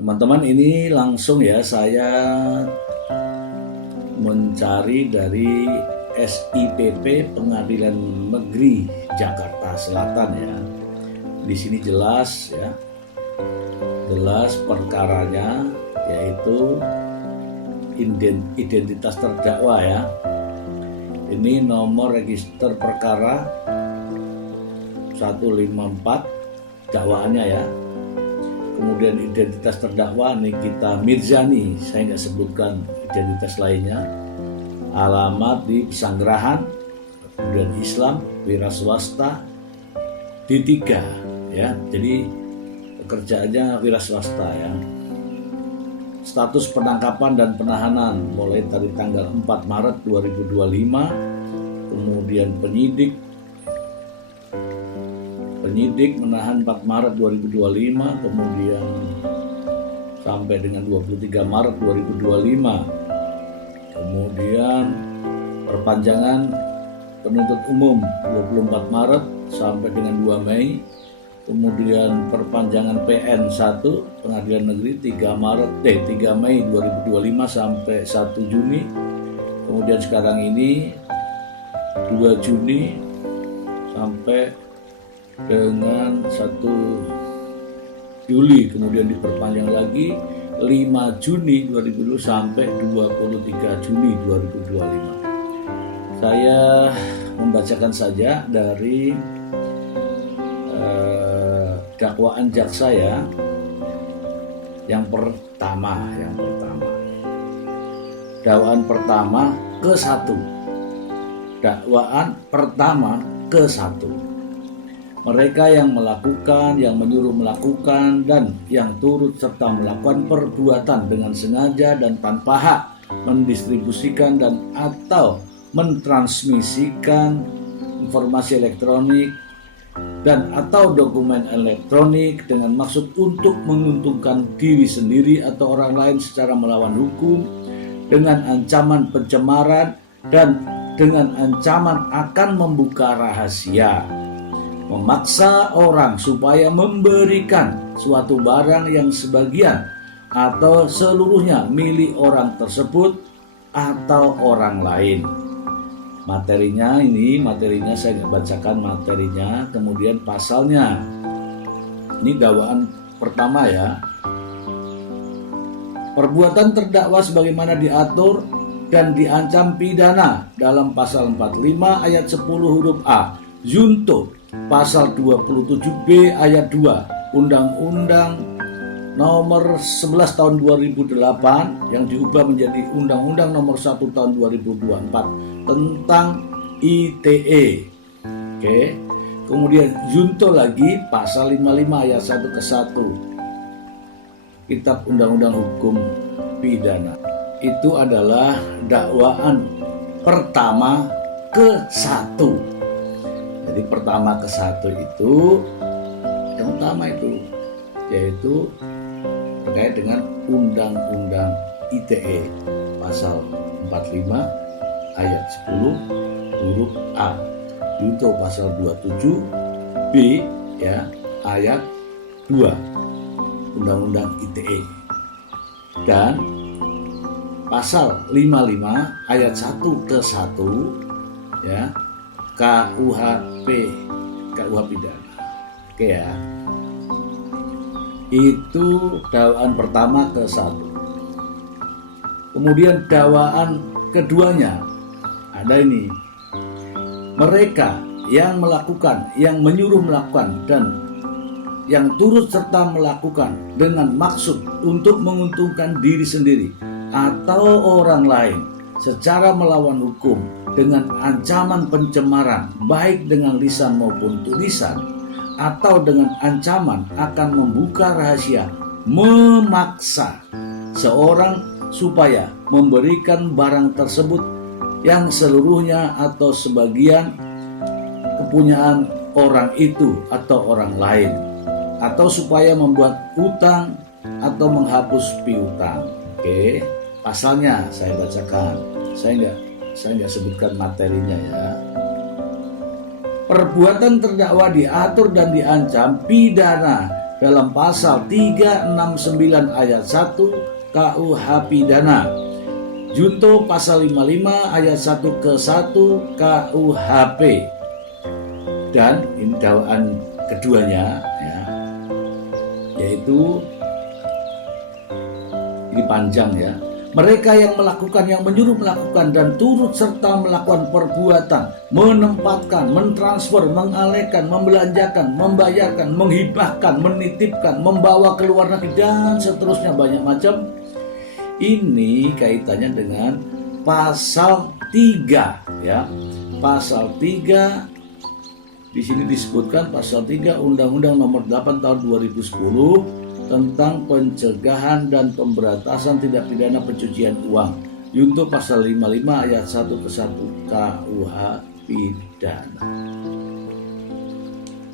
Teman-teman, ini langsung ya saya mencari dari SIPP Pengadilan Negeri Jakarta Selatan ya. Di sini jelas ya, jelas perkaranya yaitu identitas terdakwa ya. Ini nomor register perkara 154 dakwaannya ya. Kemudian identitas terdakwa Nikita Mirzani, saya nggak sebutkan identitas lainnya. Alamat di Pesanggerahan, kemudian Islam, wira swasta, D3 ya. Jadi pekerjaannya wira swasta ya. Status penangkapan dan penahanan mulai dari tanggal 4 Maret 2025. Kemudian penyidik menahan 4 Maret 2025, kemudian sampai dengan 23 Maret 2025. Kemudian perpanjangan penuntut umum 24 Maret sampai dengan 2 Mei. Kemudian perpanjangan PN1 Pengadilan Negeri 3 Mei 2025 sampai 1 Juni. Kemudian sekarang ini 2 Juni sampai dengan 1 Juli, kemudian diperpanjang lagi 5 Juni 2020 sampai 23 Juni 2025. Saya membacakan saja dari dakwaan jaksa ya. Yang pertama. Dakwaan pertama ke-1. Dakwaan pertama ke-1. Mereka yang melakukan, yang menyuruh melakukan, dan yang turut serta melakukan perbuatan dengan sengaja dan tanpa hak mendistribusikan dan atau mentransmisikan informasi elektronik dan atau dokumen elektronik dengan maksud untuk menguntungkan diri sendiri atau orang lain secara melawan hukum, dengan ancaman pencemaran dan dengan ancaman akan membuka rahasia, memaksa orang supaya memberikan suatu barang yang sebagian atau seluruhnya milik orang tersebut atau orang lain. Materinya saya bacakan materinya, kemudian pasalnya. Ini dakwaan pertama ya. Perbuatan terdakwa sebagaimana diatur dan diancam pidana dalam pasal 45 ayat 10 huruf A junto pasal 27B ayat 2 Undang-Undang nomor 11 tahun 2008 yang diubah menjadi Undang-Undang nomor 1 tahun 2024 tentang ITE. Oke. Kemudian junto lagi pasal 55 ayat 1 ke 1 Kitab Undang-Undang Hukum Pidana. Itu adalah dakwaan pertama ke-1. Jadi pertama ke-1 itu yang utama itu yaitu terkait dengan Undang-Undang ITE pasal 45 ayat 10 huruf A junto pasal 27B ya ayat 2 Undang-Undang ITE dan pasal 55 ayat 1 ke 1 ya KUH Pidana. Oke ya. Itu dakwaan pertama ke-1. Kemudian dakwaan keduanya ada ini. Mereka yang melakukan, yang menyuruh melakukan dan yang turut serta melakukan dengan maksud untuk menguntungkan diri sendiri atau orang lain secara melawan hukum dengan ancaman pencemaran baik dengan lisan maupun tulisan atau dengan ancaman akan membuka rahasia, memaksa seorang supaya memberikan barang tersebut yang seluruhnya atau sebagian kepunyaan orang itu atau orang lain, atau supaya membuat utang atau menghapus piutang. Oke, pasalnya saya bacakan. Saya nggak sebutkan materinya ya. Perbuatan terdakwa diatur dan diancam pidana dalam pasal 369 ayat 1 KUH pidana. Junto pasal 55 ayat 1 ke 1 KUHP. Dan ini dakwaan keduanya ya, yaitu ini panjang ya. Mereka yang melakukan, yang menyuruh melakukan dan turut serta melakukan perbuatan, menempatkan, mentransfer, mengalihkan, membelanjakan, membayarkan, menghibahkan, menitipkan, membawa ke luar negeri dan seterusnya banyak macam. Ini kaitannya dengan pasal 3 ya. Pasal 3 di sini disebutkan pasal 3 Undang-Undang Nomor 8 Tahun 2010 tentang pencegahan dan pemberantasan tindak pidana pencucian uang. Junto pasal 55 ayat 1 ke 1 KUH pidana.